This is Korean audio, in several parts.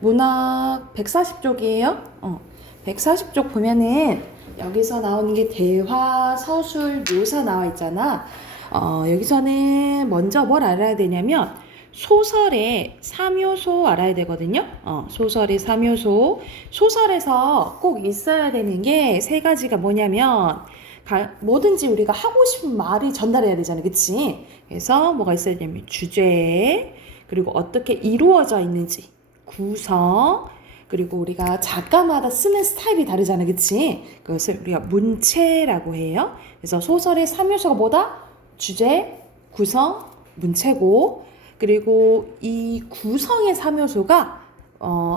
문학 140쪽이에요. 140쪽 보면은 여기서 나오는 게 대화, 서술, 묘사 나와 있잖아. 여기서는 먼저 뭘 알아야 되냐면 소설의 3요소 알아야 되거든요. 소설의 3요소. 소설에서 꼭 있어야 되는 게 세 가지가 뭐냐면 뭐든지 우리가 하고 싶은 말을 전달해야 되잖아요. 그치? 그래서 뭐가 있어야 되냐면 주제, 그리고 어떻게 이루어져 있는지, 구성, 그리고 우리가 작가마다 쓰는 스타일이 다르잖아요. 그치? 그것을 우리가 문체라고 해요. 그래서 소설의 3요소가 뭐다? 주제, 구성, 문체고, 그리고 이 구성의 3요소가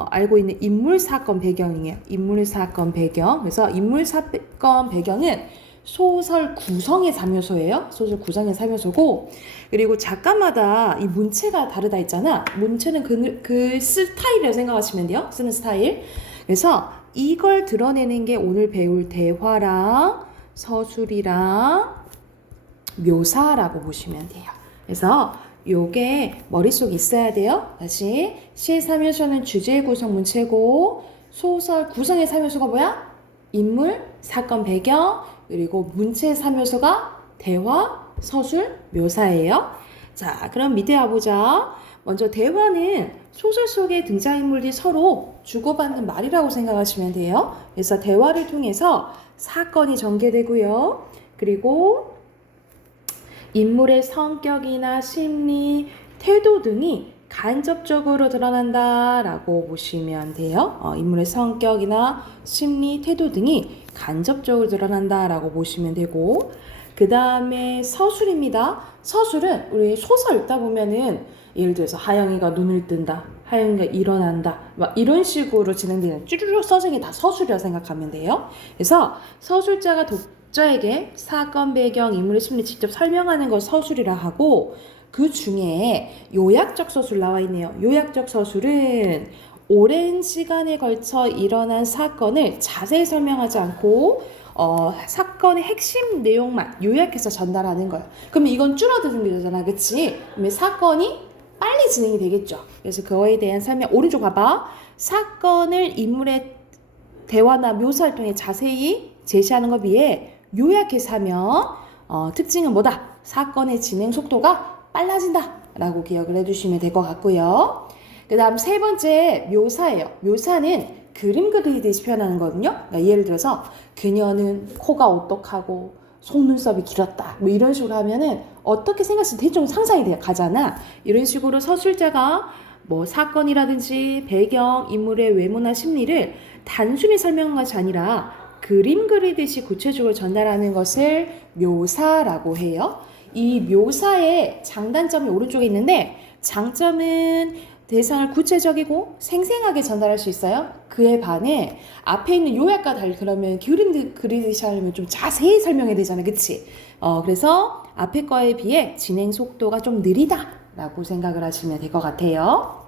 알고 있는 인물 사건 배경이에요. 인물 사건 배경. 그래서 인물 사건 배경은 소설 구성의 3요소예요. 소설 구성의 3요소고, 그리고 작가마다 이 문체가 다르다 했잖아. 문체는 그 스타일이라고 생각하시면 돼요. 쓰는 스타일. 그래서 이걸 드러내는 게 오늘 배울 대화랑 서술이랑 묘사라고 보시면 돼요. 그래서 요게 머릿속에 있어야 돼요. 다시 시의 3요소는 주제 구성 문체고, 소설 구성의 3요소가 뭐야? 인물, 사건 배경, 그리고 문체의 3요소가 대화, 서술, 묘사예요. 자, 그럼 밑에 와보자. 먼저 대화는 소설 속의 등장인물들이 서로 주고받는 말이라고 생각하시면 돼요. 그래서 대화를 통해서 사건이 전개되고요. 그리고 인물의 성격이나 심리, 태도 등이 간접적으로 드러난다라고 보시면 돼요. 인물의 성격이나 심리, 태도 등이 간접적으로 드러난다라고 보시면 되고, 그 다음에 서술입니다. 서술은 우리 소설 읽다 보면은 예를 들어서 하영이가 눈을 뜬다, 하영이가 일어난다, 막 이런 식으로 진행되는 쭈르륵 써진 게 다 서술이라고 생각하면 돼요. 그래서 서술자가 독자에게 사건 배경, 인물의 심리 직접 설명하는 걸 서술이라 하고, 그 중에 요약적 서술 나와 있네요. 요약적 서술은 오랜 시간에 걸쳐 일어난 사건을 자세히 설명하지 않고 사건의 핵심 내용만 요약해서 전달하는 거예요. 그러면 이건 줄어드는 거잖아, 그치? 그러면 사건이 빨리 진행이 되겠죠. 그래서 그거에 대한 설명, 오른쪽 봐봐. 사건을 인물의 대화나 묘사를 통해 자세히 제시하는 것 비해 요약해서 하면 특징은 뭐다? 사건의 진행 속도가 빨라진다 라고 기억을 해주시면 될 것 같고요. 그 다음 세 번째 묘사예요. 묘사는 그림 그리듯이 표현하는 거거든요. 그러니까 예를 들어서 그녀는 코가 오똑하고 속눈썹이 길었다, 뭐 이런 식으로 하면은 어떻게 생각하시면 대충 상상이 돼 가잖아. 이런 식으로 서술자가 뭐 사건이라든지 배경, 인물의 외모나 심리를 단순히 설명한 것이 아니라 그림 그리듯이 구체적으로 전달하는 것을 묘사라고 해요. 이 묘사의 장단점이 오른쪽에 있는데, 장점은 대상을 구체적이고 생생하게 전달할 수 있어요. 그에 반해 앞에 있는 요약과 달리 그러면 그림 그리듯이 하려면 좀 자세히 설명해야 되잖아요. 그치? 그래서 앞에 거에 비해 진행 속도가 좀 느리다라고 생각을 하시면 될 것 같아요.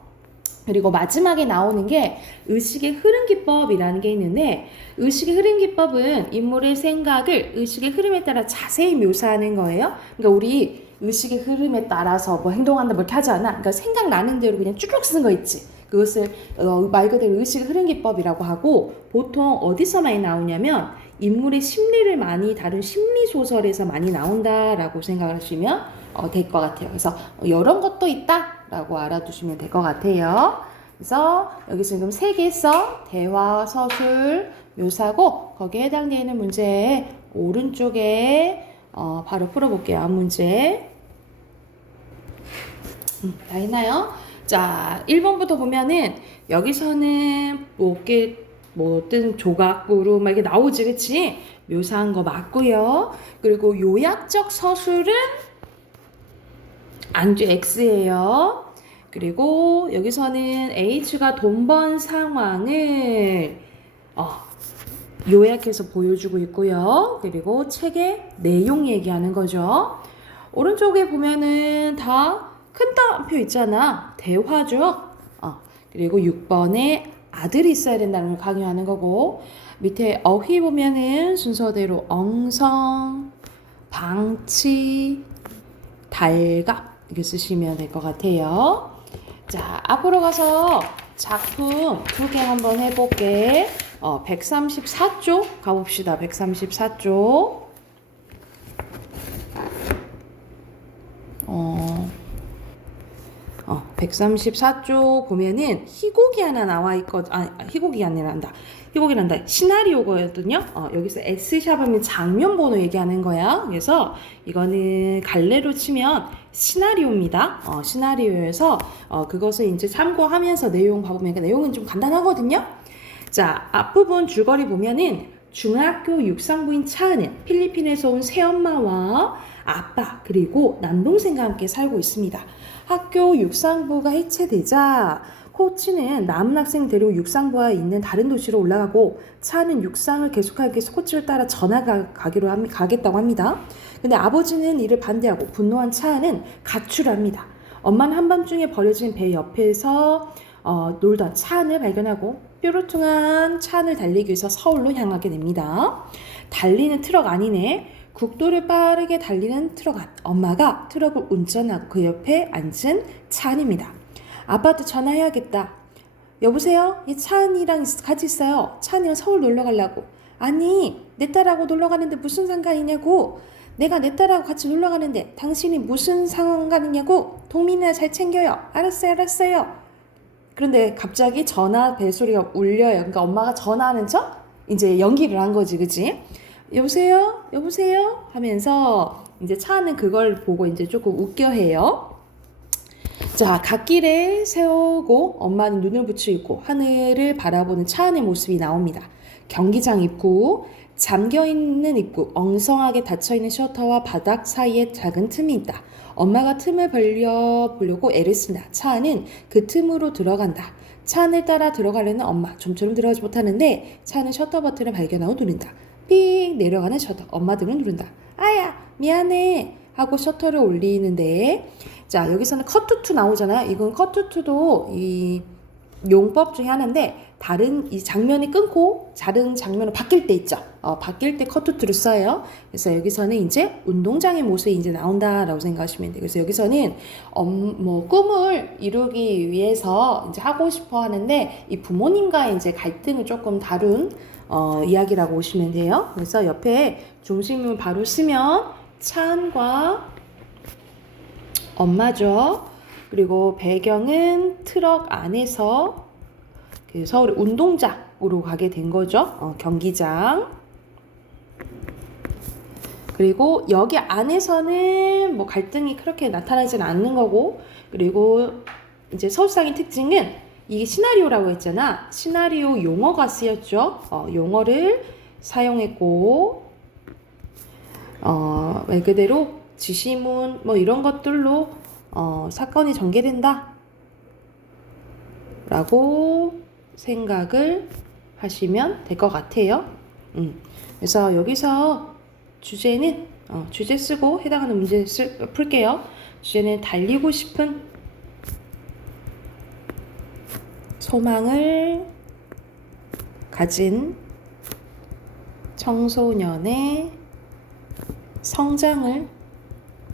그리고 마지막에 나오는 게 의식의 흐름 기법이라는 게 있는데, 의식의 흐름 기법은 인물의 생각을 의식의 흐름에 따라 자세히 묘사하는 거예요. 그러니까 우리 의식의 흐름에 따라서 뭐 행동한다 뭐 이렇게 하지 않아. 그러니까 생각나는 대로 그냥 쭈룩 쓰는 거 있지. 그것을 말 그대로 의식의 흐름 기법이라고 하고, 보통 어디서 많이 나오냐면 인물의 심리를 많이 다룬 심리 소설에서 많이 나온다라고 생각을 하시면 될 것 같아요. 그래서 이런 것도 있다라고 알아두시면 될 것 같아요. 그래서 여기 지금 3개 써. 대화, 서술, 묘사고, 거기에 해당되는 문제 오른쪽에 바로 풀어볼게요. 앞 문제. 다 했나요? 자, 1번부터 보면은 여기서는 어떤 조각구로 막 이렇게 나오지, 그치? 묘사한 거 맞고요. 그리고 요약적 서술은 안주 X예요. 그리고 여기서는 H가 돈 번 상황을 요약해서 보여주고 있고요. 그리고 책의 내용 얘기하는 거죠. 오른쪽에 보면은 다 큰 따옴표 있잖아. 대화죠. 그리고 6번에 아들이 있어야 된다는 걸 강요하는 거고, 밑에 어휘 보면은 순서대로 엉성, 방치, 달갑 이렇게 쓰시면 될 것 같아요. 자, 앞으로 가서 작품 두 개 한번 해볼게. 134쪽 가봅시다. 134쪽. 134쪽 보면은 희곡이 하나 나와 있거든. 희곡이 아니란다. 희곡이란다. 시나리오거든요. 여기서 S샵하면 장면 번호 얘기하는 거야. 그래서 이거는 갈래로 치면 시나리오입니다. 시나리오에서 그것을 이제 참고하면서 내용 봐보면 내용은 좀 간단하거든요. 자, 앞부분 줄거리 보면은 중학교 육상부인 차은은 필리핀에서 온 새엄마와 아빠 그리고 남동생과 함께 살고 있습니다. 학교 육상부가 해체되자 코치는 남은 학생 데리고 육상부가 있는 다른 도시로 올라가고 차는 육상을 계속하기 위해서 코치를 따라 가겠다고 합니다. 근데 아버지는 이를 반대하고 분노한 차는 가출을 합니다. 엄마는 한밤중에 버려진 배 옆에서 놀던 차안을 발견하고 뾰루퉁한 차안을 달리기 위해서 서울로 향하게 됩니다. 달리는 트럭 안이네. 국도를 빠르게 달리는 트럭 안. 엄마가 트럭을 운전하고 그 옆에 앉은 차안입니다. 아빠한테 전화해야겠다. 여보세요? 이 차안이랑 같이 있어요. 차안이랑 서울 놀러 가려고. 아니, 내 딸하고 놀러 가는데 무슨 상관이냐고. 내가 내 딸하고 같이 놀러 가는데 당신이 무슨 상관이냐고. 동민이나 잘 챙겨요. 알았어요. 그런데 갑자기 전화 벨소리가 울려요. 그러니까 엄마가 전화하는 척 이제 연기를 한 거지, 그치? 여보세요? 하면서 이제 차는 그걸 보고 이제 조금 웃겨해요. 자, 갓길에 세우고 엄마는 눈을 붙이고 하늘을 바라보는 차안의 모습이 나옵니다. 경기장 입구, 잠겨있는 입구, 엉성하게 닫혀있는 셔터와 바닥 사이에 작은 틈이 있다. 엄마가 틈을 벌려보려고 애를 쓴다. 차안은 그 틈으로 들어간다. 차안을 따라 들어가려는 엄마. 좀처럼 들어가지 못하는데 차안은 셔터 버튼을 발견하고 누른다. 삑 내려가는 셔터. 엄마 등을 누른다. 아야 미안해 하고 셔터를 올리는데 자 여기서는 컷투투 나오잖아. 이건 컷투투도 이 용법 중에 하나인데 다른 이 장면이 끊고 다른 장면으로 바뀔 때 있죠. 바뀔 때 컷투투를 써요. 그래서 여기서는 이제 운동장의 모습이 이제 나온다라고 생각하시면 돼요. 그래서 여기서는 꿈을 이루기 위해서 이제 하고 싶어 하는데 이 부모님과의 이제 갈등을 조금 다룬 이야기라고 보시면 돼요. 그래서 옆에 중심을 바로 쓰면 차안과 엄마죠. 그리고 배경은 트럭 안에서 그 서울의 운동장으로 가게 된 거죠. 경기장. 그리고 여기 안에서는 뭐 갈등이 그렇게 나타나지는 않는 거고, 그리고 이제 서술상의 특징은 이게 시나리오라고 했잖아. 시나리오 용어가 쓰였죠. 용어를 사용했고, 말 그대로 지시문 뭐 이런 것들로 사건이 전개된다 라고 생각을 하시면 될 것 같아요. 그래서 여기서 주제는 주제 쓰고 해당하는 문제 풀게요. 주제는 달리고 싶은 소망을 가진 청소년의 성장을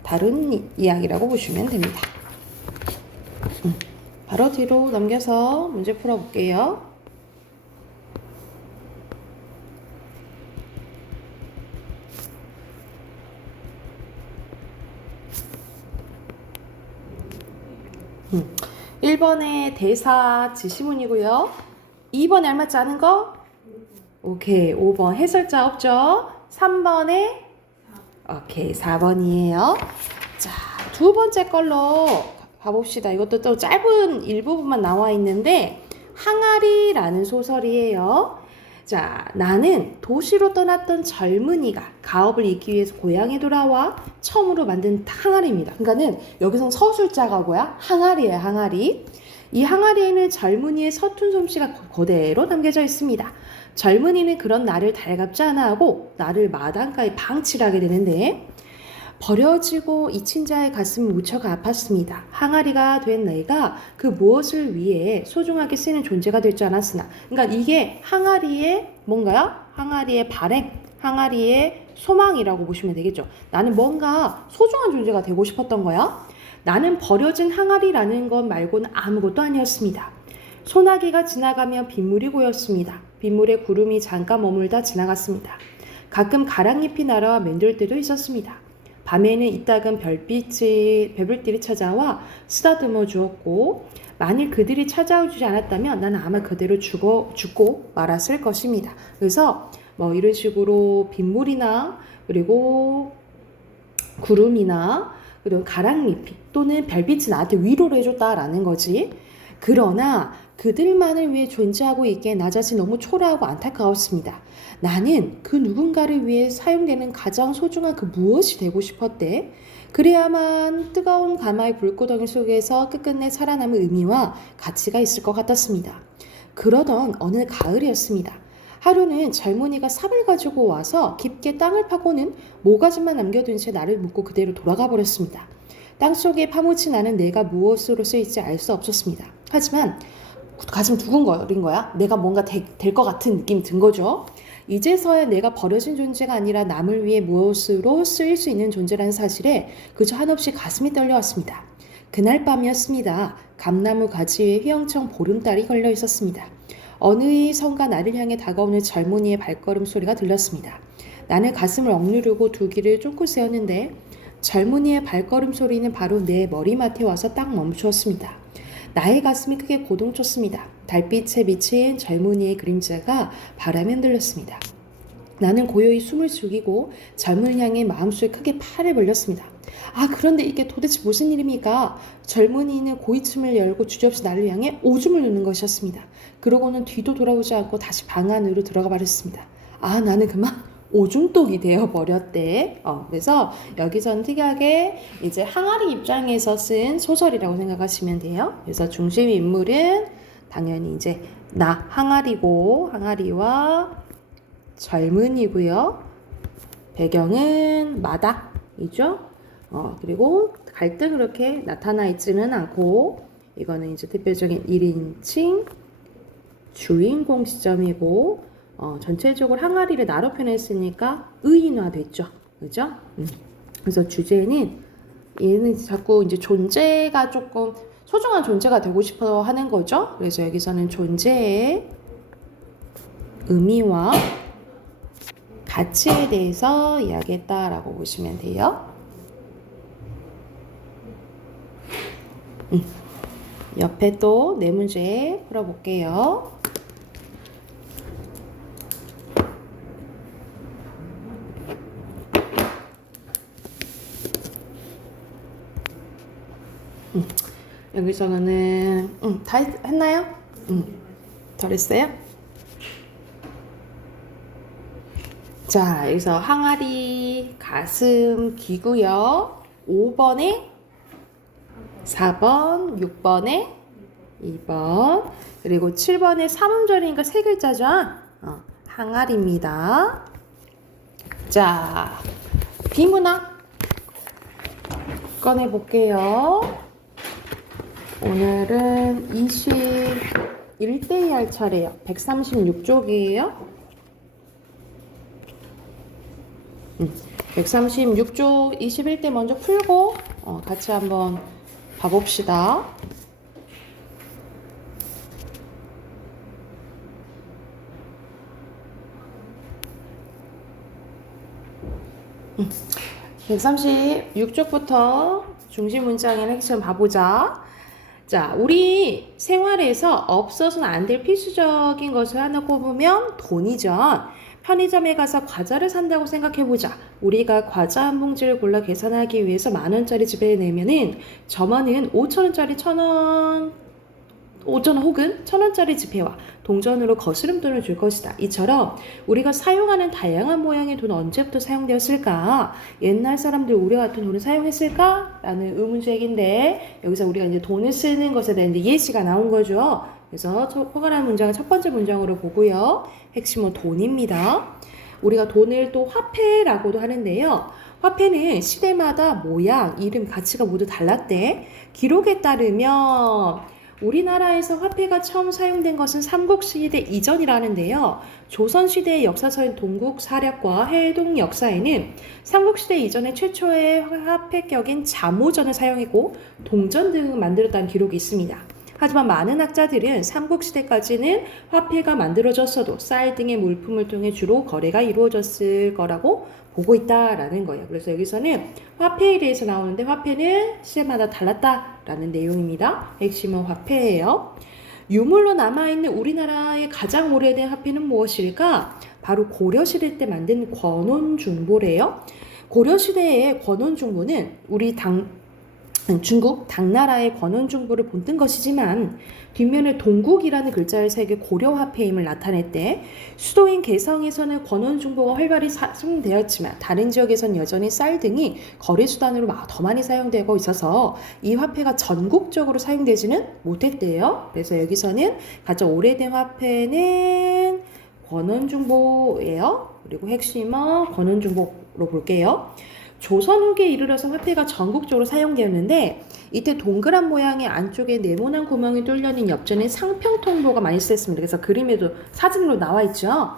다룬 이야기라고 보시면 됩니다. 바로 뒤로 넘겨서 문제 풀어볼게요. 음. 1번에 대사 지시문이고요. 2번에 알맞지 않은 거? 오케이. 5번 해설자 없죠? 3번에 오케이. 4번이에요. 자, 두 번째 걸로 가봅시다. 이것도 또 짧은 일부분만 나와 있는데 항아리라는 소설이에요. 자, 나는 도시로 떠났던 젊은이가 가업을 잇기 위해서 고향에 돌아와 처음으로 만든 항아리입니다. 그러니까는 여기선 서술자가 뭐야? 항아리예요, 항아리. 이 항아리에는 젊은이의 서툰 솜씨가 그대로 담겨져 있습니다. 젊은이는 그런 나를 달갑지 않아 하고 나를 마당가에 방치를 하게 되는데 버려지고 잊힌 자의 가슴을 묻혀가 아팠습니다. 항아리가 된 내가 그 무엇을 위해 소중하게 쓰이는 존재가 될 줄 알았으나 그러니까 이게 항아리의 뭔가요? 항아리의 발행, 항아리의 소망이라고 보시면 되겠죠. 나는 뭔가 소중한 존재가 되고 싶었던 거야. 나는 버려진 항아리라는 것 말고는 아무것도 아니었습니다. 소나기가 지나가며 빗물이 고였습니다. 빗물에 구름이 잠깐 머물다 지나갔습니다. 가끔 가랑잎이 날아와 맴돌 때도 있었습니다. 밤에는 이따금 별빛들이 찾아와 쓰다듬어 주었고 만일 그들이 찾아오지 않았다면 나는 아마 그대로 죽고 말았을 것입니다. 그래서 뭐 이런 식으로 빗물이나 그리고 구름이나 그리고 가랑잎이 또는 별빛이 나한테 위로를 해줬다라는 거지. 그러나 그들만을 위해 존재하고 있기에 나 자신이 너무 초라하고 안타까웠습니다. 나는 그 누군가를 위해 사용되는 가장 소중한 그 무엇이 되고 싶었대. 그래야만 뜨거운 가마의 불구덩이 속에서 끝끝내 살아남을 의미와 가치가 있을 것 같았습니다. 그러던 어느 가을이었습니다. 하루는 젊은이가 삽을 가지고 와서 깊게 땅을 파고는 모가지만 남겨둔 채 나를 묶고 그대로 돌아가 버렸습니다. 땅속에 파묻힌 나는 내가 무엇으로 쓰일지 알 수 없었습니다. 하지만 가슴 두근거린 거야. 내가 뭔가 될 것 같은 느낌이 든 거죠. 이제서야 내가 버려진 존재가 아니라 남을 위해 무엇으로 쓰일 수 있는 존재라는 사실에 그저 한없이 가슴이 떨려왔습니다. 그날 밤이었습니다. 감나무 가지 위에 휘영청 보름달이 걸려 있었습니다. 어느 선가 나를 향해 다가오는 젊은이의 발걸음 소리가 들렸습니다. 나는 가슴을 억누르고 두 귀를 쫑긋 세웠는데 젊은이의 발걸음 소리는 바로 내 머리맡에 와서 딱 멈추었습니다. 나의 가슴이 크게 고동쳤습니다. 달빛에 비친 젊은이의 그림자가 바람에 흔들렸습니다. 나는 고요히 숨을 죽이고 젊은이 향해 마음속에 크게 팔을 벌렸습니다. 그런데 이게 도대체 무슨 일입니까? 젊은이는 고이춤을 열고 주저없이 나를 향해 오줌을 누는 것이었습니다. 그러고는 뒤도 돌아보지 않고 다시 방 안으로 들어가 버렸습니다. 나는 그만 오줌독이 되어버렸대. 그래서 여기서는 특이하게 이제 항아리 입장에서 쓴 소설이라고 생각하시면 돼요. 그래서 중심 인물은 당연히 이제 나 항아리고 항아리와 젊은이고요. 배경은 마당이죠. 그리고 갈등 그렇게 나타나 있지는 않고 이거는 이제 대표적인 1인칭 주인공 시점이고 전체적으로 항아리를 나로 표현했으니까 의인화됐죠. 그죠? 그래서 주제는 얘는 자꾸 이제 존재가 조금 소중한 존재가 되고 싶어 하는 거죠. 그래서 여기서는 존재의 의미와 가치에 대해서 이야기했다라고 보시면 돼요. 옆에 또 네 문제 풀어볼게요. 여기서는 다 했나요? 잘했어요? 자, 여기서 항아리, 가슴, 기고요. 5번에 4번, 6번에 2번, 그리고 7번에 3음절이니까 세 글자죠? 항아리입니다. 자, 비문학 꺼내볼게요. 오늘은 21대 할 차례요. 136쪽이에요. 136쪽 21대 먼저 풀고 같이 한번 봐봅시다. 음. 136쪽부터 중심 문장의 핵심 봐보자. 자, 우리 생활에서 없어서는 안 될 필수적인 것을 하나 꼽으면 돈이죠. 편의점에 가서 과자를 산다고 생각해보자. 우리가 과자 한 봉지를 골라 계산하기 위해서 10,000원짜리 지폐를 내면은 점원은 5,000원짜리 1,000원, 5,000원 혹은 1,000원짜리 지폐와 동전으로 거스름돈을 줄 것이다. 이처럼 우리가 사용하는 다양한 모양의 돈은 언제부터 사용되었을까? 옛날 사람들 우리와 같은 돈을 사용했을까? 라는 의문제기인데 여기서 우리가 이제 돈을 쓰는 것에 대한 예시가 나온 거죠. 그래서 포괄한 문장을 첫 번째 문장으로 보고요. 핵심은 돈입니다. 우리가 돈을 또 화폐라고도 하는데요. 화폐는 시대마다 모양, 이름, 가치가 모두 달랐대. 기록에 따르면 우리나라에서 화폐가 처음 사용된 것은 삼국시대 이전이라는데요. 조선시대의 역사서인 동국사력과 해동 역사에는 삼국시대 이전에 최초의 화폐격인 자모전을 사용했고 동전 등을 만들었다는 기록이 있습니다. 하지만 많은 학자들은 삼국시대까지는 화폐가 만들어졌어도 쌀 등의 물품을 통해 주로 거래가 이루어졌을 거라고 보고 있다라는 거예요. 그래서 여기서는 화폐에 대해서 나오는데 화폐는 시대마다 달랐다라는 내용입니다. 핵심은 화폐예요. 유물로 남아있는 우리나라의 가장 오래된 화폐는 무엇일까? 바로 고려시대 때 만든 권온중보래요. 고려시대의 권온중보는 중국 당나라의 권온중보를 본뜬 것이지만 뒷면에 동국이라는 글자를 새겨 고려화폐임을 나타냈대. 수도인 개성에서는 권온중보가 활발히 사용되었지만 다른 지역에선 여전히 쌀 등이 거래수단으로 더 많이 사용되고 있어서 이 화폐가 전국적으로 사용되지는 못했대요. 그래서 여기서는 가장 오래된 화폐는 권온중보예요. 그리고 핵심은 권온중보로 볼게요. 조선 후기에 이르러서 화폐가 전국적으로 사용되었는데 이때 동그란 모양의 안쪽에 네모난 구멍이 뚫려있는 엽전인 상평통보가 많이 쓰였습니다. 그래서 그림에도 사진으로 나와 있죠.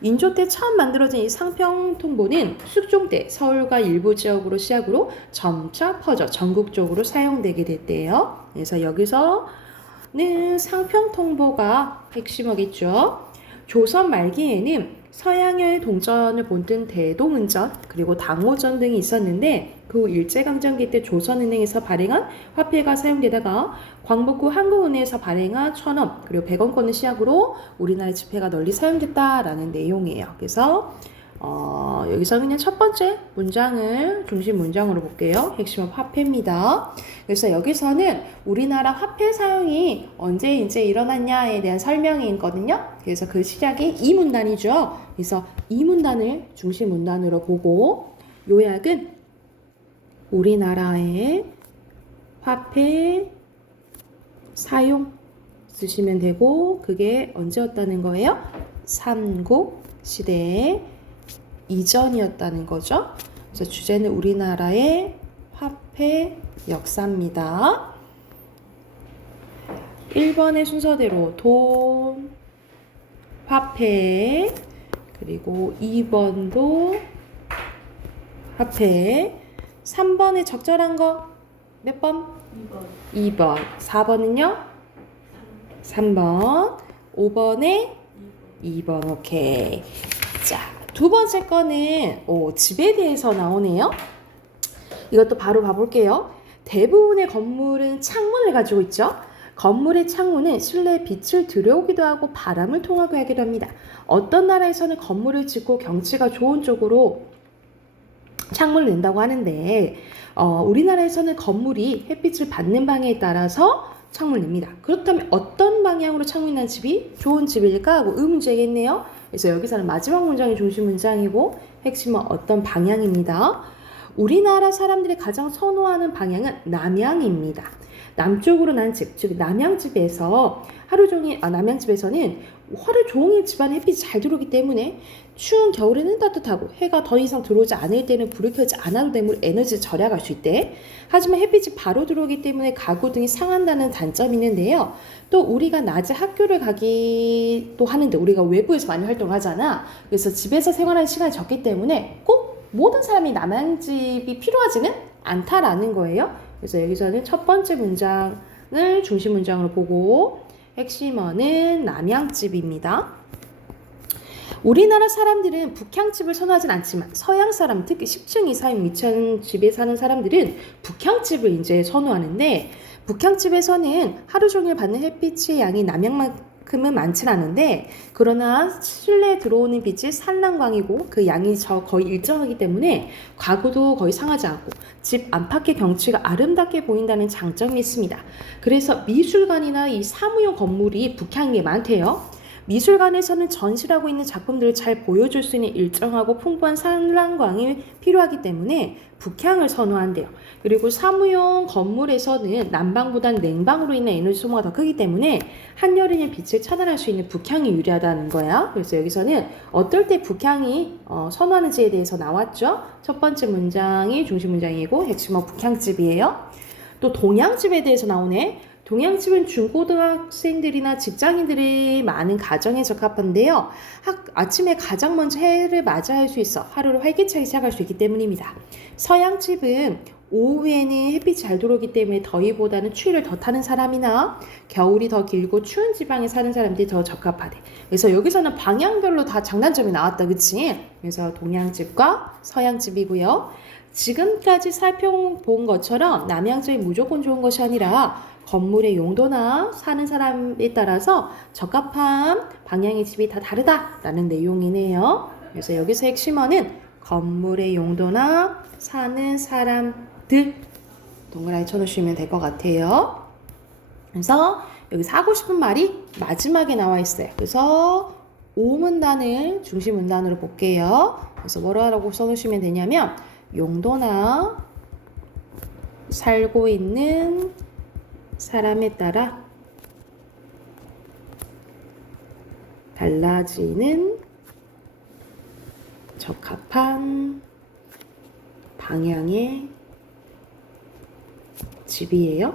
인조 때 처음 만들어진 이 상평통보는 숙종 때 서울과 일부 지역으로 시작으로 점차 퍼져 전국적으로 사용되게 됐대요. 그래서 여기서는 상평통보가 핵심어겠죠. 조선 말기에는 서양의 동전을 본뜬 대동은전 그리고 당호전 등이 있었는데 그 후 일제강점기 때 조선은행에서 발행한 화폐가 사용되다가 광복후 한국은행에서 발행한 1,000원 그리고 100원권을 시작으로 우리나라의 지폐가 널리 사용됐다라는 내용이에요. 그래서 여기서는 그냥 첫 번째 문장을 중심 문장으로 볼게요. 핵심은 화폐입니다. 그래서 여기서는 우리나라 화폐 사용이 언제 이제 일어났냐에 대한 설명이 있거든요. 그래서 그 시작이 이 문단이죠. 그래서 이 문단을 중심 문단으로 보고 요약은 우리나라의 화폐 사용 쓰시면 되고 그게 언제였다는 거예요? 삼국 시대에 이전이었다는 거죠. 그래서 주제는 우리나라의 화폐 역사입니다. 1번의 순서대로 돈, 화폐, 그리고 2번도 화폐, 3번에 적절한 거 몇 번? 2번. 4번은요? 3번. 5번에 2번. 오케이. 자, 두 번째 거는 집에 대해서 나오네요. 이것도 바로 봐볼게요. 대부분의 건물은 창문을 가지고 있죠. 건물의 창문은 실내에 빛을 들여오기도 하고 바람을 통하게 하기도 합니다. 어떤 나라에서는 건물을 짓고 경치가 좋은 쪽으로 창문을 낸다고 하는데 우리나라에서는 건물이 햇빛을 받는 방향에 따라서 창문을 냅니다. 그렇다면 어떤 방향으로 창문이 난 집이 좋은 집일까 하고 의문제겠네요. 그래서 여기서는 마지막 문장이 중심 문장이고 핵심은 어떤 방향입니다. 우리나라 사람들이 가장 선호하는 방향은 남향입니다. 남쪽으로 난 집, 즉 남향집에서 남향집에서는 하루 종일 집안에 햇빛이 잘 들어오기 때문에 추운 겨울에는 따뜻하고 해가 더 이상 들어오지 않을 때는 불을 켜지 않아도 되므로 에너지를 절약할 수 있대. 하지만 햇빛이 바로 들어오기 때문에 가구 등이 상한다는 단점이 있는데요. 또 우리가 낮에 학교를 가기도 하는데 우리가 외부에서 많이 활동을 하잖아. 그래서 집에서 생활하는 시간이 적기 때문에 꼭 모든 사람이 남향집이 필요하지는 않다라는 거예요. 그래서 여기서는 첫 번째 문장을 중심 문장으로 보고 핵심어는 남향집입니다. 우리나라 사람들은 북향집을 선호하진 않지만 서양 사람, 특히 10층 이상 위치한 집에 사는 사람들은 북향집을 이제 선호하는데 북향집에서는 하루 종일 받는 햇빛의 양이 남향만큼은 많지 않은데 그러나 실내에 들어오는 빛이 산란광이고 그 양이 거의 일정하기 때문에 가구도 거의 상하지 않고 집 안팎의 경치가 아름답게 보인다는 장점이 있습니다. 그래서 미술관이나 이 사무용 건물이 북향에 많대요. 미술관에서는 전시하고 있는 작품들을 잘 보여줄 수 있는 일정하고 풍부한 산란광이 필요하기 때문에 북향을 선호한대요. 그리고 사무용 건물에서는 난방보단 냉방으로 인한 에너지 소모가 더 크기 때문에 한여름의 빛을 차단할 수 있는 북향이 유리하다는 거야. 그래서 여기서는 어떨 때 북향이 선호하는지에 대해서 나왔죠. 첫 번째 문장이 중심 문장이고 핵심은 북향집이에요. 또 동양집에 대해서 나오네. 동양집은 중고등학생들이나 직장인들이 많은 가정에 적합한데요. 아침에 가장 먼저 해를 맞이할 수 있어 하루를 활기차게 시작할 수 있기 때문입니다. 서양집은 오후에는 햇빛이 잘 들어오기 때문에 더위보다는 추위를 더 타는 사람이나 겨울이 더 길고 추운 지방에 사는 사람들이 더 적합하대. 그래서 여기서는 방향별로 다 장단점이 나왔다, 그치? 그래서 동양집과 서양집이고요. 지금까지 살펴본 것처럼 남양집이 무조건 좋은 것이 아니라 건물의 용도나 사는 사람에 따라서 적합한 방향의 집이 다 다르다라는 내용이네요. 그래서 여기서 핵심어는 건물의 용도나 사는 사람들 동그라미 쳐놓으시면 될 것 같아요. 그래서 여기서 하고 싶은 말이 마지막에 나와 있어요. 그래서 오문단을 중심 문단으로 볼게요. 그래서 뭐라고 써놓으시면 되냐면 용도나 살고 있는 사람에 따라 달라지는 적합한 방향의 집이에요.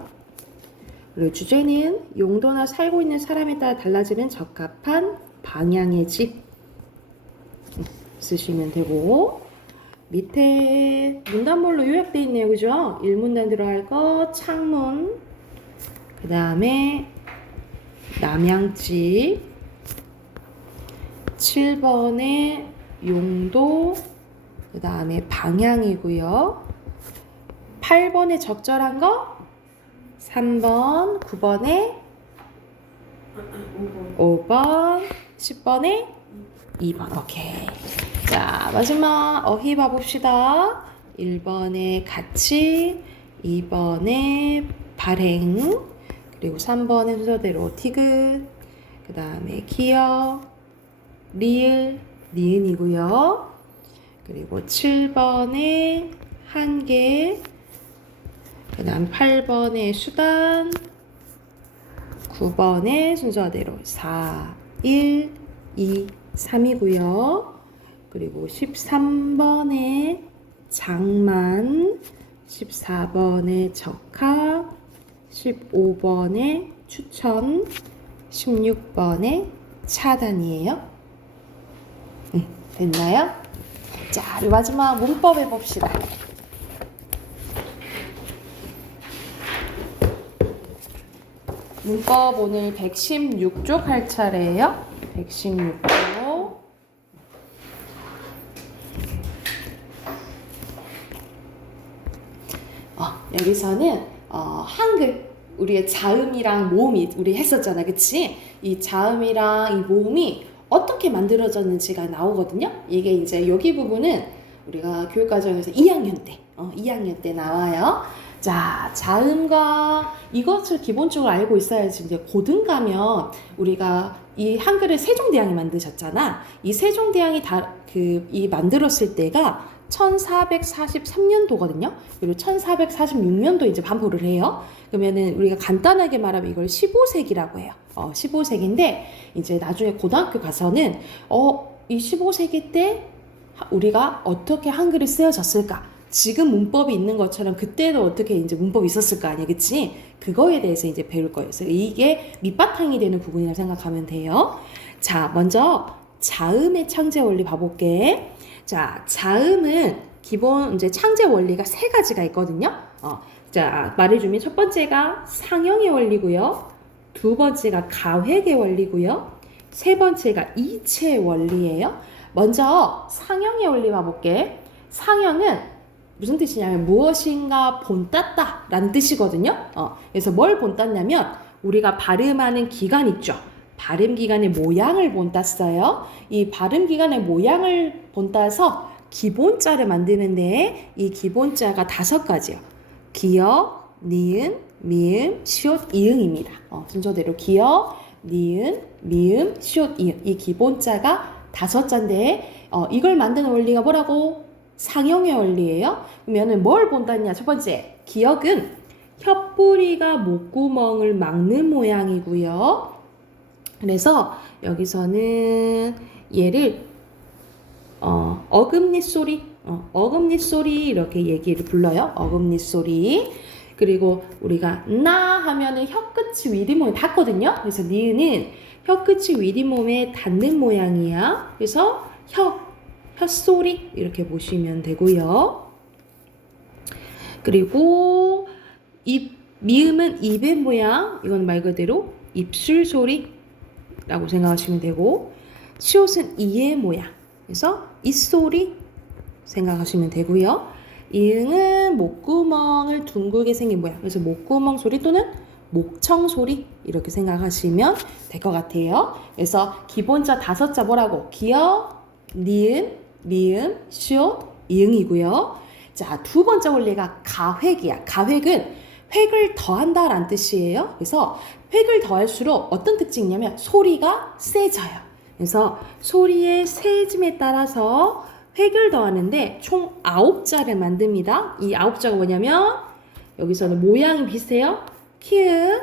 그리고 주제는 용도나 살고 있는 사람에 따라 달라지는 적합한 방향의 집 쓰시면 되고, 밑에 문단별로 요약되어 있네요. 그죠? 1문단 들어갈 거 창문, 그 다음에 남양집, 7번에 용도, 그 다음에 방향이고요. 8번에 적절한 거 3번, 9번에 5번, 10번에 2번. 오케이. 자, 마지막 어휘 봐봅시다. 1번에 같이, 2번에 발행, 그리고 3번에 순서대로 티귿, 그 다음에 기역, 리을, 니은이고요. 그리고 7번에 한계, 그 다음 8번에 수단, 9번에 순서대로 4, 1, 2, 3이고요. 그리고 13번에 장만, 14번에 적합, 15번에 추천, 16번에 차단이에요. 됐나요? 자, 마지막 문법 해봅시다. 문법 오늘 116쪽 할 차례예요. 116쪽. 여기서는 한글, 우리의 자음이랑 모음이 우리 했었잖아, 그치? 이 자음이랑 이 모음이 어떻게 만들어졌는지가 나오거든요. 이게 이제 여기 부분은 우리가 교육과정에서 2학년 때 나와요. 자, 자음과 이것을 기본적으로 알고 있어야지 이제 고등 가면 우리가 이 한글을 세종대왕이 만드셨잖아. 이 세종대왕이 이 만들었을 때가 1443년도거든요. 그리고 1446년도 이제 반포를 해요. 그러면은 우리가 간단하게 말하면 이걸 15세기라고 해요. 15세기인데 이제 나중에 고등학교 가서는 이 15세기 때 우리가 어떻게 한글이 쓰여졌을까? 지금 문법이 있는 것처럼 그때도 어떻게 이제 문법이 있었을 거 아니야, 그치? 그거에 대해서 이제 배울 거예요. 그래서 이게 밑바탕이 되는 부분이라고 생각하면 돼요. 자, 먼저 자음의 창제 원리 봐볼게. 자, 자음은 기본 이제 창제 원리가 3가지가 있거든요. 자, 말해주면 첫 번째가 상형의 원리고요. 두 번째가 가획의 원리고요. 세 번째가 이체 원리예요. 먼저 상형의 원리 봐볼게. 상형은 무슨 뜻이냐면 무엇인가 본땄다 라는 뜻이거든요. 그래서 뭘 본땄냐면 우리가 발음하는 기관 있죠. 발음 기관의 모양을 본땄어요. 이 발음 기관의 모양을 본따서 기본자를 만드는데 이 기본자가 5가지요. 기역, 니은, 미음, 시옷, 이응입니다. 순서대로 기역, 니은, 미음, 시옷, 이응. 이 기본자가 5자인데 이걸 만드는 원리가 뭐라고? 상형의 원리예요. 그러면은 뭘 본다냐? 첫 번째, 기역은 혀뿌리가 목구멍을 막는 모양이고요. 그래서 여기서는 얘를 어금니 소리, 어금니 소리 이렇게 얘기를 불러요. 어금니 소리. 그리고 우리가 나 하면은 혀끝이 위리몸에 닿거든요. 그래서 니은은 혀끝이 위리몸에 닿는 모양이야. 그래서 혀소리 이렇게 보시면 되고요. 그리고 미음은 입의 모양, 이건 말 그대로 입술 소리라고 생각하시면 되고, 시옷은 이의 모양, 그래서 입소리 생각하시면 되고요. 이응은 목구멍을 둥글게 생긴 모양, 그래서 목구멍 소리 또는 목청 소리 이렇게 생각하시면 될 것 같아요. 그래서 기본자 5자 뭐라고? 기어, 니은, 미음, 시옷, 이응이고요. 자, 두 번째 원리가 가획이야. 가획은 획을 더한다라는 뜻이에요. 그래서 획을 더할수록 어떤 특징이 있냐면 소리가 세져요. 그래서 소리의 세짐에 따라서 획을 더하는데 총 9자를 만듭니다. 이 9자가 뭐냐면 여기서는 모양이 비슷해요. 키읔,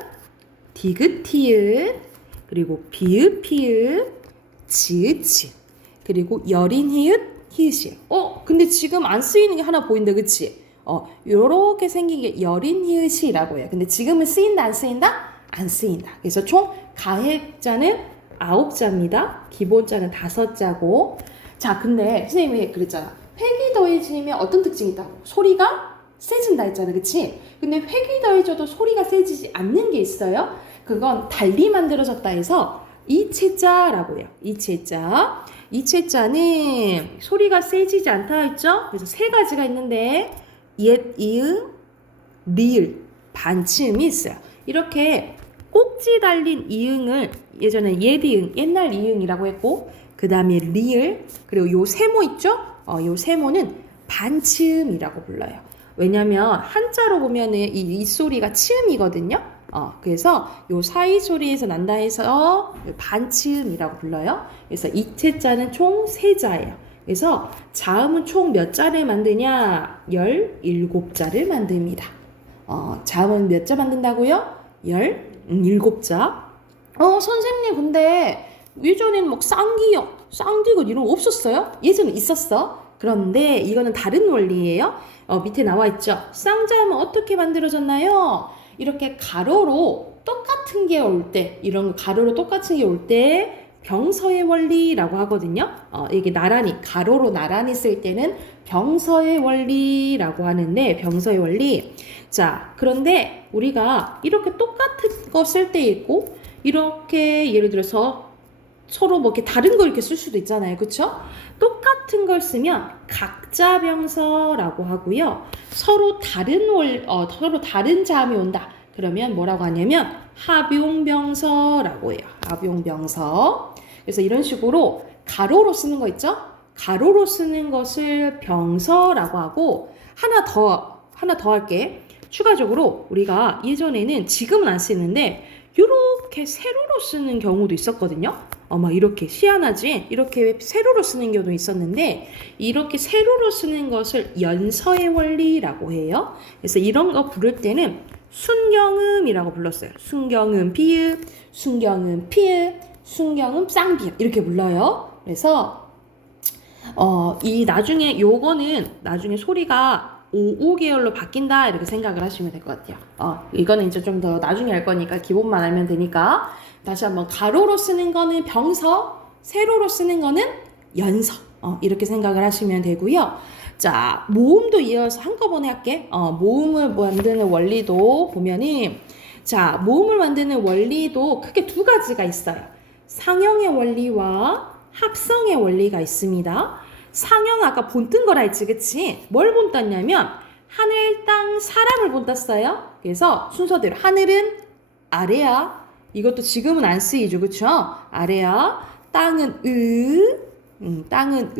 디귿, 티읕, 그리고 비읍, 피읍, 지읒, 지읒, 그리고 여린, 히읗, 히읗이에요. 근데 지금 안 쓰이는 게 하나 보인다, 그치? 요렇게 생긴 게 여린, 히읗이라고 해요. 근데 지금은 쓰인다, 안 쓰인다? 안 쓰인다. 그래서 총 가획자는 9자입니다. 기본자는 5자고. 자, 근데 선생님이 그랬잖아. 획이 더해지면 어떤 특징이 있다고? 소리가 세진다 했잖아, 그치? 근데 획이 더해져도 소리가 세지지 않는 게 있어요. 그건 달리 만들어졌다 해서 이체자라고 해요. 이체자. 이체자는 소리가 세지지 않다 했죠? 그래서 3가지가 있는데 옙, 이응, 리을, 반침이 있어요. 이렇게 꼭지 달린 이응을 예전에 옙이응, 옛날 이응이라고 했고, 그 다음에 리을, 그리고 요 세모 있죠? 요 세모는 반침이라고 불러요. 왜냐면 한자로 보면은 이 소리가 치음이거든요. 그래서 요 사이 소리에서 난다 해서 반치음이라고 불러요. 그래서 이체자는 총 3자예요. 그래서 자음은 총 몇 자를 만드냐? 17자를 만듭니다. 자음은 몇 자 만든다고요? 17자. 선생님 근데 예전에는 막 쌍디귿 이런 거 없었어요? 예전에 있었어. 그런데 이거는 다른 원리예요. 밑에 나와 있죠. 쌍자음은 어떻게 만들어졌나요? 이렇게 가로로 똑같은 게 올 때, 이런 거 가로로 똑같은 게 올 때 병서의 원리라고 하거든요. 이게 나란히 가로로 나란히 쓸 때는 병서의 원리라고 하는데, 병서의 원리. 자, 그런데 우리가 이렇게 똑같은 거 쓸 때 있고, 이렇게 예를 들어서 서로 뭐 이렇게 다른 거 이렇게 쓸 수도 있잖아요. 그쵸? 똑같은 걸 쓰면 각자병서라고 하고요. 서로 다른 자음이 온다. 그러면 뭐라고 하냐면 합용병서라고 해요. 합용병서. 그래서 이런 식으로 가로로 쓰는 거 있죠? 가로로 쓰는 것을 병서라고 하고, 하나 더 할게. 추가적으로 우리가 예전에는 지금은 안 쓰는데 이렇게 세로로 쓰는 경우도 있었거든요. 막 이렇게 희한하지? 이렇게 세로로 쓰는 경우도 있었는데, 이렇게 세로로 쓰는 것을 연서의 원리라고 해요. 그래서 이런 거 부를 때는 순경음이라고 불렀어요. 순경음 비읍, 순경음 피읍, 순경음 쌍비읍 이렇게 불러요. 그래서 이 나중에 요거는 나중에 소리가 5 계열로 바뀐다 이렇게 생각을 하시면 될 것 같아요. 이거는 이제 좀 더 나중에 할 거니까 기본만 알면 되니까 다시 한번 가로로 쓰는 거는 병서, 세로로 쓰는 거는 연서 이렇게 생각을 하시면 되고요. 자, 모음도 이어서 한꺼번에 할게. 모음을 만드는 원리도 보면은 자, 모음을 만드는 원리도 크게 2가지가 있어요. 상형의 원리와 합성의 원리가 있습니다. 상형 아까 본뜬 거라 했지, 그치? 뭘 본땄냐면 하늘, 땅, 사람을 본땄어요. 그래서 순서대로 하늘은 아래야. 이것도 지금은 안 쓰이죠, 그쵸? 아래야. 땅은 땅은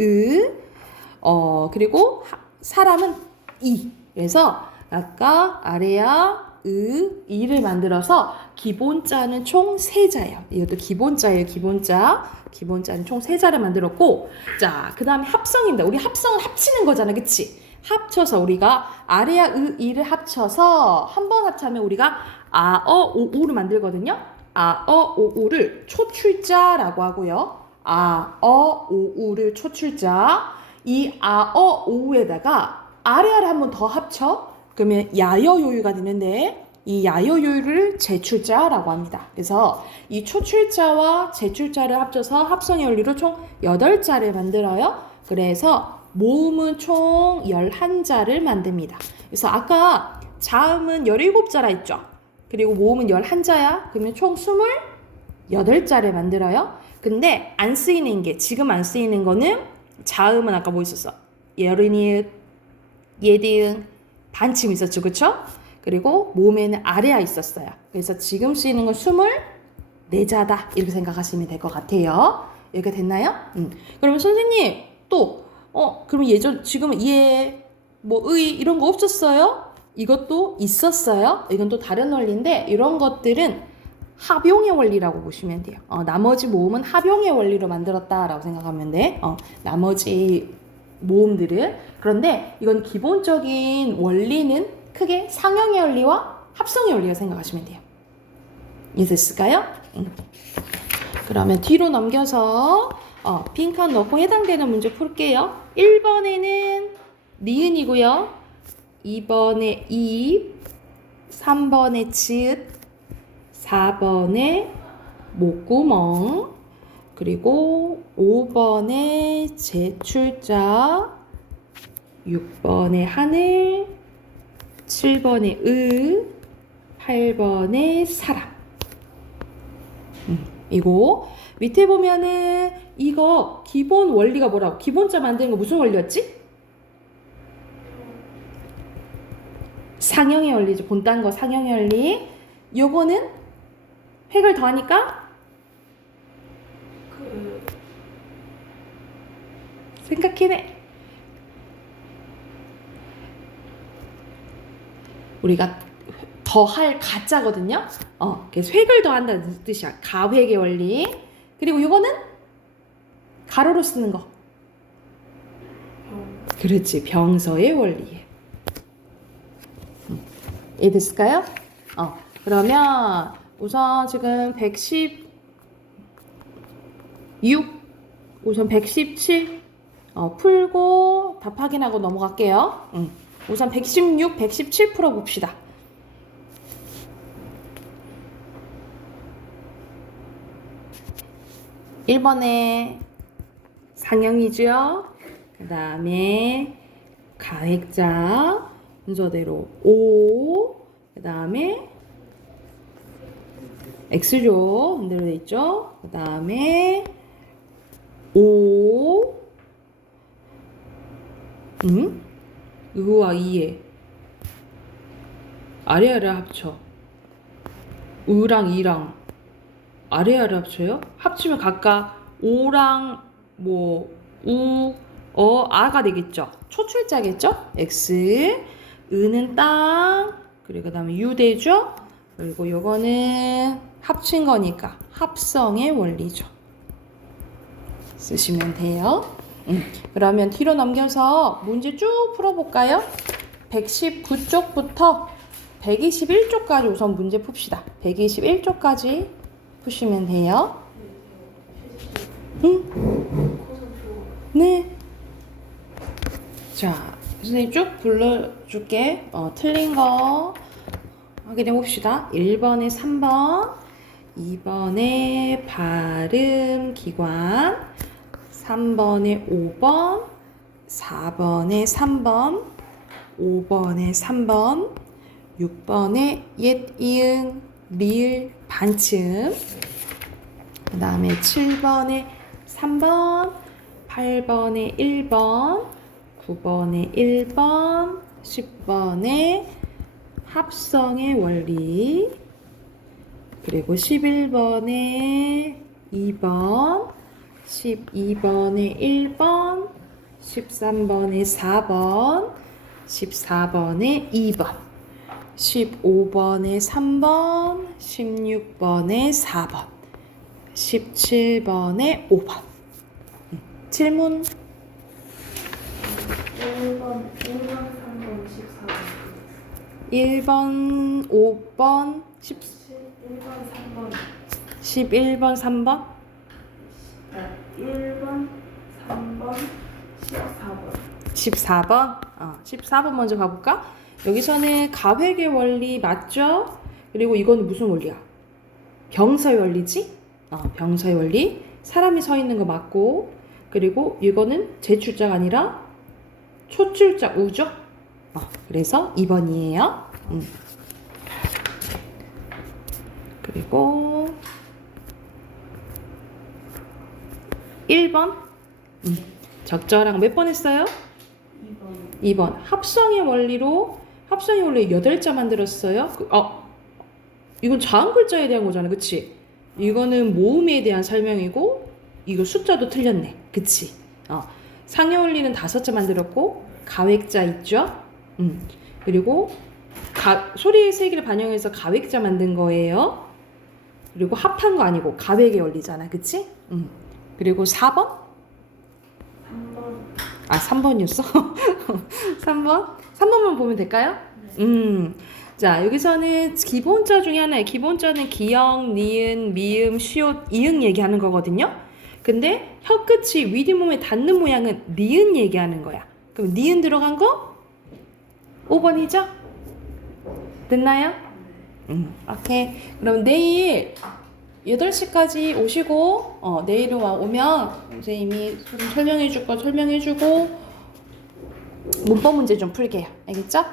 그리고 사람은 이. 그래서 아까 아래야, 이를 만들어서 기본자는 총 3자예요. 이것도 기본자예요, 기본자. 기본자는 총 3자를 만들었고, 자, 그 다음에 합성입니다. 우리 합성은 합치는 거잖아, 그치? 합쳐서 우리가 아래야, 이를 합쳐서 한 번 합치면 우리가 우를 만들거든요. 우를 초출자라고 하고요. 우를 초출자. 이 우에다가 아래아를 한 번 더 합쳐. 그러면 야여요유가 되는데 이 야여요유를 제출자라고 합니다. 그래서 이 초출자와 제출자를 합쳐서 합성의 원리로 총 8자를 만들어요. 그래서 모음은 총 11자를 만듭니다. 그래서 아까 자음은 17자라 했죠. 그리고 모음은 11자야. 그러면 총 28자를 만들어요. 근데 안 쓰이는 게, 지금 안 쓰이는 거는 자음은 아까 뭐 있었어? 예린이읒, 예디응, 반침 있었죠. 그쵸? 그리고 모음에는 아래아 있었어요. 그래서 지금 쓰이는 건 24자다. 이렇게 생각하시면 될 것 같아요. 여기가 됐나요? 그러면 선생님, 또, 그럼 지금 예, 뭐, 의, 이런 거 없었어요? 이것도 있었어요. 이건 또 다른 원리인데, 이런 것들은 합용의 원리라고 보시면 돼요. 나머지 모음은 합용의 원리로 만들었다라고 생각하면 돼. 나머지 모음들은. 그런데 이건 기본적인 원리는 크게 상형의 원리와 합성의 원리라 생각하시면 돼요. 이해됐을까요? 그러면 뒤로 넘겨서 빈칸 넣고 해당되는 문제 풀게요. 1번에는 니은이고요. 2번에 입, 3번에 지읒, 4번에 목구멍, 그리고 5번에 제출자, 6번에 하늘, 7번에 의, 8번에 사람. 이거 밑에 보면은 이거 기본 원리가 뭐라고? 기본자 만드는 거 무슨 원리였지? 상형의 원리죠. 본딴 거 상형의 원리. 요거는 획을 더하니까 생각해내. 우리가 더할 가짜거든요. 그래서 획을 더한다는 뜻이야. 가획의 원리. 그리고 이거는 가로로 쓰는 거. 그렇지. 병서의 원리. 이해됐을까요? 그러면 우선 지금 116, 우선 117 풀고 답 확인하고 넘어갈게요. 우선 116, 117 풀어봅시다. (1번에) 상형이죠. 그 다음에 가획자 순서대로 5, 그 다음에 X죠. 그대로 돼 있죠. 그 다음에 5, 의와 이에 아래아래 합쳐. 의랑 이랑 아래아래 합쳐요? 합치면 각각 5랑 뭐 우, 아가 되겠죠. 초출자겠죠. X, 의는 땅, 그리고 그 다음에 유 되죠. 그리고 요거는 합친 거니까 합성의 원리죠. 쓰시면 돼요. 그러면 뒤로 넘겨서 문제 쭉 풀어볼까요? 119쪽부터 121쪽까지 우선 문제 풉시다. 121쪽까지 푸시면 돼요. 네. 자, 선생님 쭉 불러줄게. 틀린 거 확인해 봅시다. 1번에 3번, 2번에 발음 기관, 3번에 5번, 4번에 3번, 5번에 3번, 6번에 옛, 이응, 리을, 반침, 그 다음에 7번에 3번, 8번에 1번, 9번에 1번, 10번에 합성의 원리, 그리고 11번에 2번, 12번에 1번, 13번에 4번, 14번에 2번, 15번에 3번, 16번에 4번, 17번에 5번. 질문. 1번, 3번, 14번. 1번, 5번, 1번, 3번. 11번, 3번. 1번, 3번, 14번. 14번. 14번 먼저 가볼까? 여기서는 가획의 원리 맞죠? 그리고 이건 무슨 원리야? 병서의 원리지? 병서의 원리. 사람이 서 있는 거 맞고, 그리고 이거는 제출자가 아니라 초출자 우죠? 그래서 2번이에요. 그리고 1번. 적절한 몇 번 했어요? 2번. 2번. 합성의 원리로 8자 만들었어요. 이건 자음 글자에 대한 거잖아. 그치? 이거는 모음에 대한 설명이고 이거 숫자도 틀렸네. 그치? 상의 원리는 5자 만들었고 가획자 있죠? 그리고 소리의 세기를 반영해서 가획자 만든 거예요. 그리고 합한 거 아니고 가획의 원리잖아. 그치? 그리고 4번? 3번. 3번이었어? 3번만 보면 될까요? 자, 여기서는 기본자 중에 하나예요. 기본자는 기역, 니은, 미음, 시옷, 이응 얘기하는 거거든요. 근데 혀 끝이 윗잇몸에 닿는 모양은 니은 얘기하는 거야. 그럼 니은 들어간 거? 5번이죠? 됐나요? 오케이. 그럼 내일 8시까지 오시고 내일 오면 선생님이 설명해 줄 거 설명해 주고 문법 문제 좀 풀게요. 알겠죠?